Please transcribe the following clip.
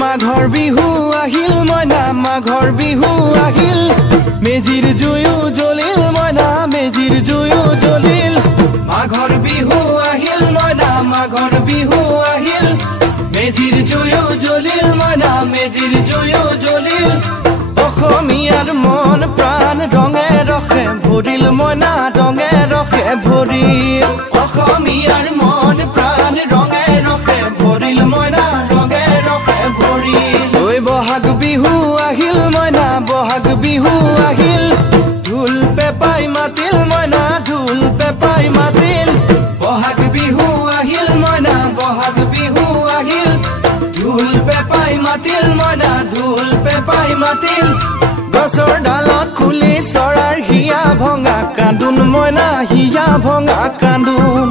মাঘৰ বিহু আহিল মইনা মাঘৰ বিহু আহিল মেজিৰ জুয়ো জ্বলিল মইনা মেজিৰ জুয়ো জ্বলিল মাঘৰ বিহু আহিল মইনা মাঘৰ বিহু আহিল মেজিৰ জুয়ো জ্বলিল মইনা মেজিৰ জুয়ো জ্বলিল অসমীয়াৰ মন প্ৰাণ ৰঙে ৰখে ভৰিল মইনা ৰঙে ৰখে ভৰিল অসমীয়াৰ মন প্ৰাণ ৰঙে ৰখে ভৰিল মইনা ৰঙে ৰখে ভৰিল ঐ বহাগ বিহু আহিল মইনা বহাগ বিহু আহিল ঢোল পেপাই মাতিল মইনা ঢোল পেপাই মাতিল বহাগ বিহু আহিল মইনা বহাগ বিহু আহিল ঢোল পেপাই মাতিল মইনা ঢোল পেপাই মাতিল গছৰ ডালত খুলি চৰাৰ হিয়া ভঙা কান্দোন মইনা হিয়া ভঙা কান্দোন